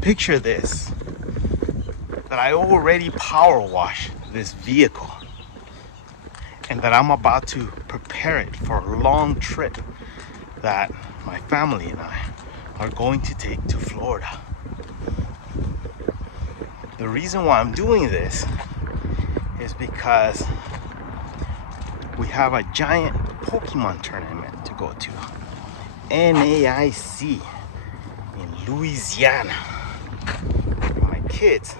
picture this, that I already power wash this vehicle and that I'm about to prepare it for a long trip that my family and I are going to take to Florida. The reason why I'm doing this is because we have a giant Pokemon tournament to go to. NAIC in Louisiana. My kids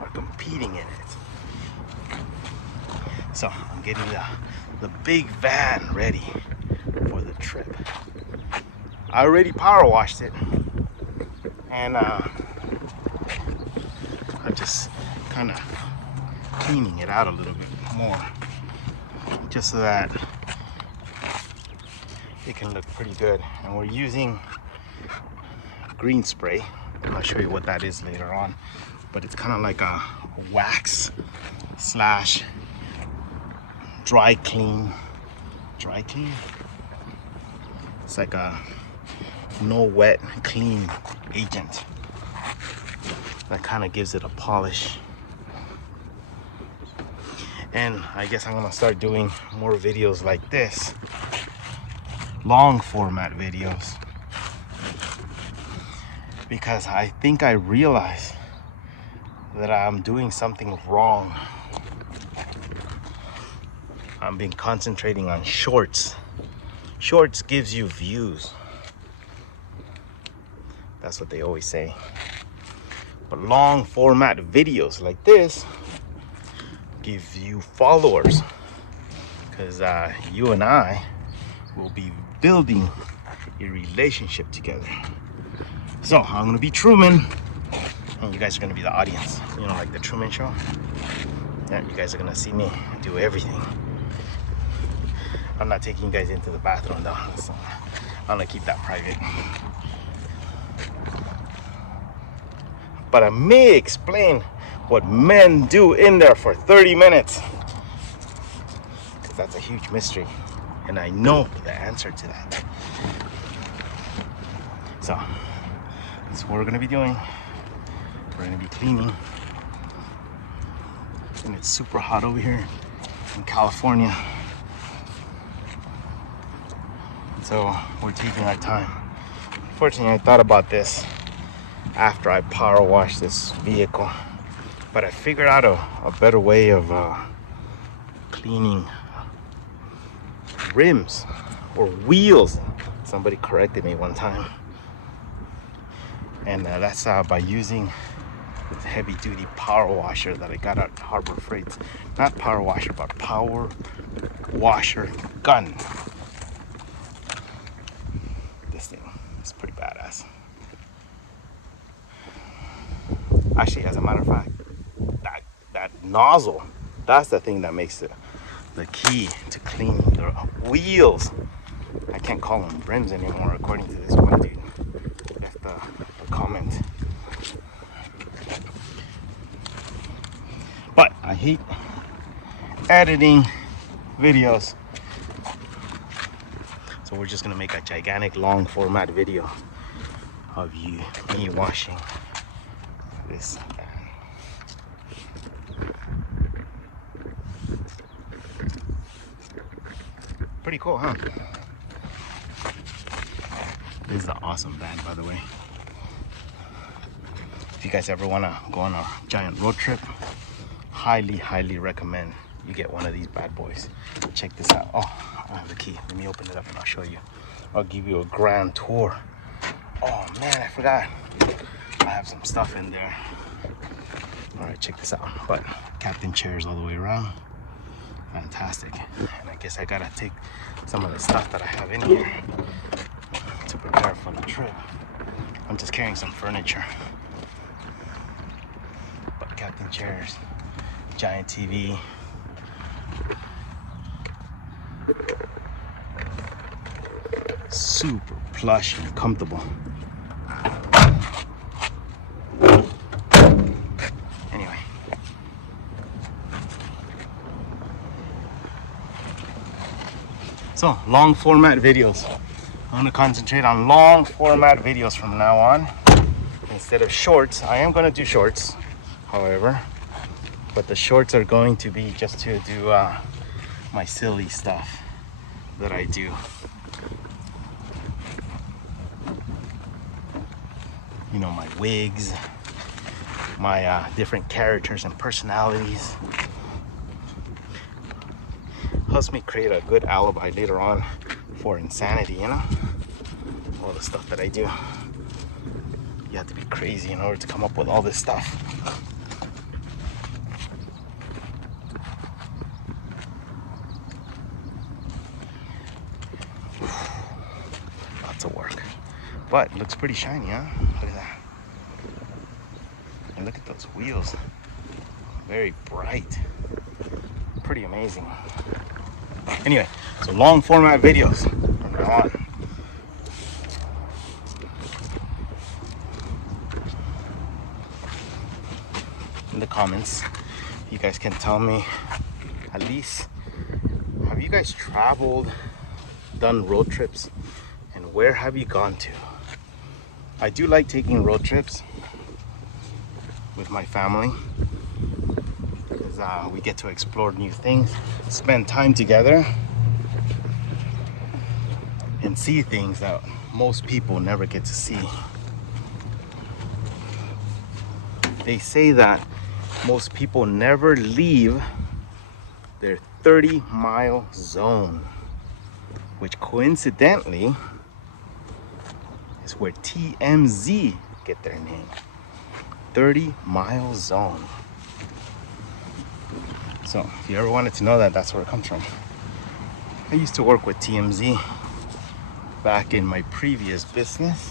are competing in it. So I'm getting the big van ready for the trip. I already power washed it, and I'm just kind of cleaning it out a little bit more, just so that it can look pretty good. And we're using green spray. I'll show you what that is later on, but it's kind of like a wax slash dry clean. It's like a no wet clean agent that kind of gives it a polish. And I guess I'm gonna start doing more videos like this, long format videos, because I think I realize that I'm doing something wrong. I've been concentrating on shorts. Shorts gives you views. That's what they always say. But long format videos like this give you followers, because you and I will be building a relationship together. So I'm gonna be Truman, and you guys are gonna be the audience. You know, like the Truman Show. Yeah, you guys are gonna see me do everything. I'm not taking you guys into the bathroom though, so I'm gonna keep that private. But I may explain what men do in there for 30 minutes, because that's a huge mystery, and I know the answer to that. So that's what we're gonna be doing. We're gonna be cleaning, and it's super hot over here in California, so we're taking our time. Fortunately, I thought about this after I power washed this vehicle, but I figured out a better way of cleaning rims or wheels. Somebody corrected me one time, and that's by using this heavy duty power washer that I got at Harbor Freight. Not power washer, but power washer gun. This thing is pretty badass. Actually, as a matter of fact, that nozzle, that's the thing that makes the key to clean the wheels. I can't call them rims anymore, according to this one dude left the comment. But I hate editing videos, so we're just gonna make a gigantic long format video of me washing this van. Pretty cool, huh? This is an awesome van, by the way. If you guys ever want to go on a giant road trip, highly recommend you get one of these bad boys. Check this out. Oh, I have the key. Let me open it up and I'll show you. I'll give you a grand tour. Oh man, I forgot. I have some stuff in there. All right, check this out. But captain chairs all the way around. Fantastic. And I guess I gotta take some of the stuff that I have in here to prepare for the trip. I'm just carrying some furniture. But captain chairs, giant TV. Super plush and comfortable. Anyway. So, long format videos. I'm gonna concentrate on long format videos from now on. instead of shorts, I am gonna do shorts, however, but the shorts are going to be just to do my silly stuff that I do. You know, my wigs, my different characters and personalities. Helps me create a good alibi later on for insanity, you know? All the stuff that I do. You have to be crazy in order to come up with all this stuff. Lots of work. But it looks pretty shiny, huh? Look at that. And look at those wheels. Very bright. Pretty amazing. Anyway, so long format videos from now on. In the comments, you guys can tell me, at least, have you guys traveled, done road trips, and where have you gone to? I do like taking road trips with my family because we get to explore new things, spend time together, and see things that most people never get to see. They say that most people never leave their 30-mile zone, which coincidentally is where TMZ get their name. 30-mile zone. So if you ever wanted to know that, that's where it comes from. I used to work with TMZ back in my previous business.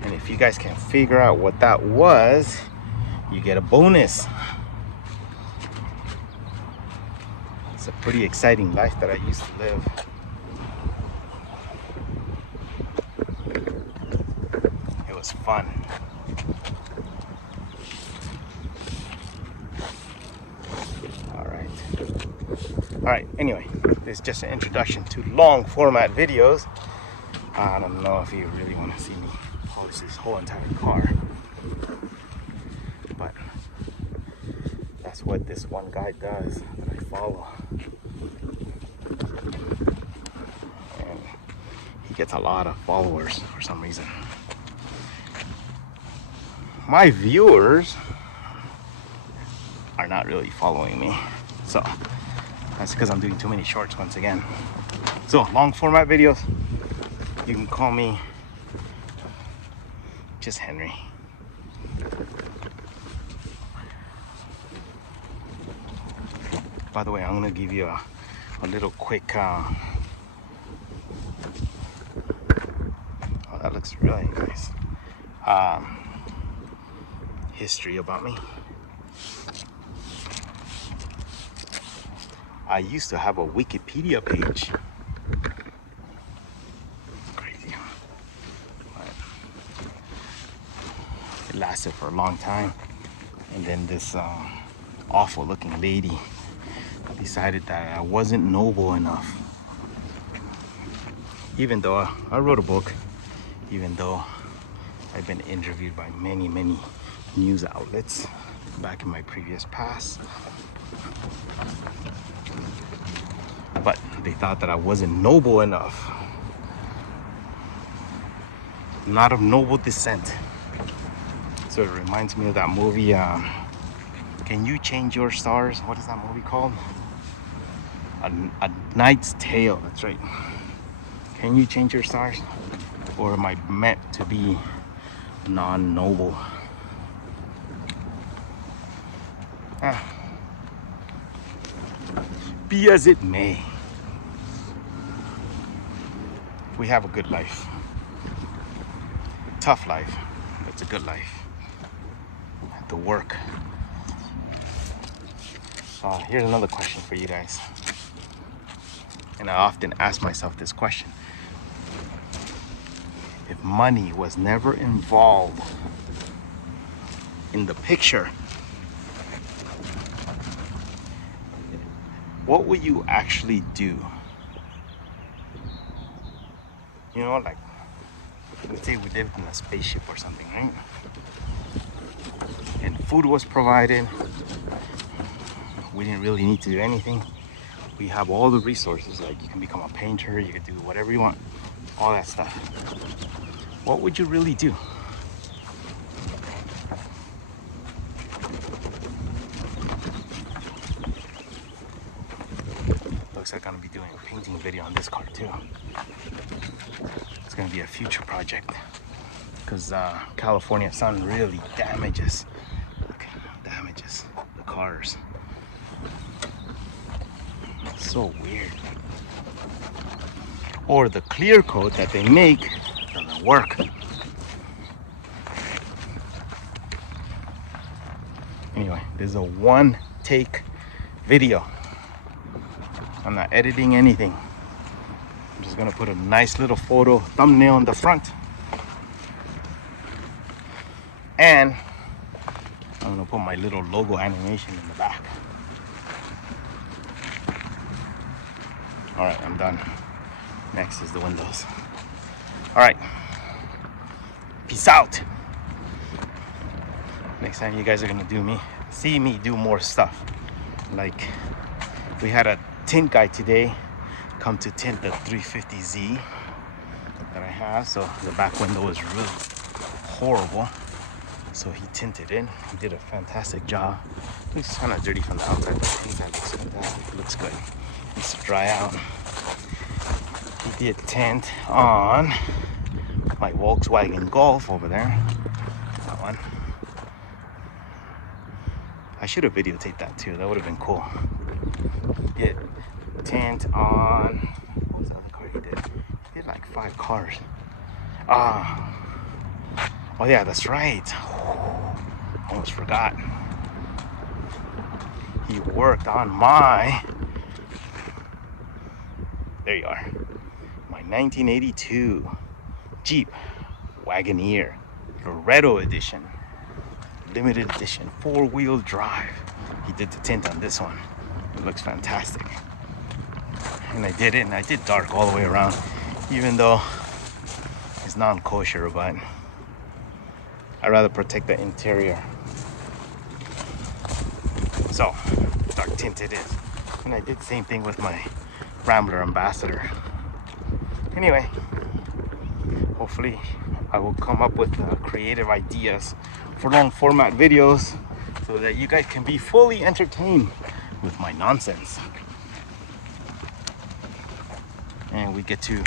And if you guys can figure out what that was, you get a bonus. It's a pretty exciting life that I used to live. It was fun. All right, anyway, this is just an introduction to long format videos. I don't know if you really want to see me polish this whole entire car, but that's what this one guy does that I follow. And he gets a lot of followers for some reason. My viewers are not really following me, so that's because I'm doing too many shorts once again. So long format videos, you can call me just Henry. By the way, I'm gonna give you a little quick oh, that looks really nice, history about me. I used to have a Wikipedia page. Crazy, huh? But it lasted for a long time. And then this awful looking lady decided that I wasn't noble enough. Even though I wrote a book, even though I've been interviewed by many news outlets back in my previous past. But they thought that I wasn't noble enough. Not of noble descent. So it reminds me of that movie, Can You Change Your Stars? What is that movie called? A Knight's Tale, that's right. Can you change your stars? Or am I meant to be non-noble? Be as it may. We have a good life. Tough life, but it's a good life. I have to work. Here's another question for you guys. And I often ask myself this question. If money was never involved in the picture, what would you actually do? You know, like, let's say we lived in a spaceship or something, right? And food was provided. We didn't really need to do anything. We have all the resources, like you can become a painter, you can do whatever you want, all that stuff. What would you really do? Looks like I'm gonna be doing a painting video on this car too. It's gonna be a future project because California sun really damages the cars. So weird. Or the clear coat that they make doesn't work. Anyway, this is a one take video. I'm not editing anything. I'm just gonna put a nice little photo thumbnail in the front. And I'm gonna put my little logo animation in the back. All right, I'm done. Next is the windows. All right, peace out. Next time you guys are gonna see me do more stuff. Like we had a tint guy today come to tint the 350Z that I have. So the back window is really horrible. So he tinted it. He did a fantastic job. It's kind of dirty from the outside, but the inside looks fantastic. It looks good. It needs to dry out. He did tint on my Volkswagen Golf over there. That one. I should have videotaped that too. That would have been cool. He did tint on, what was the other car he did? He did like 5 cars. Oh yeah, that's right. Almost forgot. He worked on my, there you are, my 1982 Jeep Wagoneer Loretto edition, limited edition, 4-wheel drive. He did the tint on this one. It looks fantastic. And I did it, and I did dark all the way around, even though it's non-kosher, but I'd rather protect the interior. So, dark tint it is. And I did the same thing with my Rambler Ambassador. Anyway, hopefully I will come up with creative ideas for long format videos so that you guys can be fully entertained with my nonsense. And we get to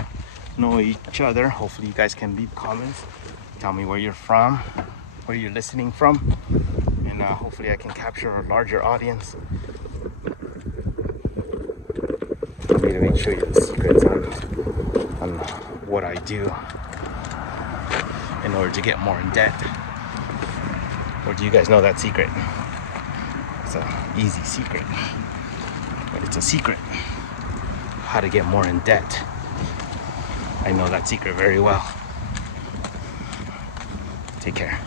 know each other. Hopefully you guys can leave comments. Tell me where you're from, where you're listening from, and hopefully I can capture a larger audience. I'm going to show you the secrets on what I do in order to get more in debt. Or do you guys know that secret? It's an easy secret, but it's a secret. How to get more in debt. I know that secret very well. Take care.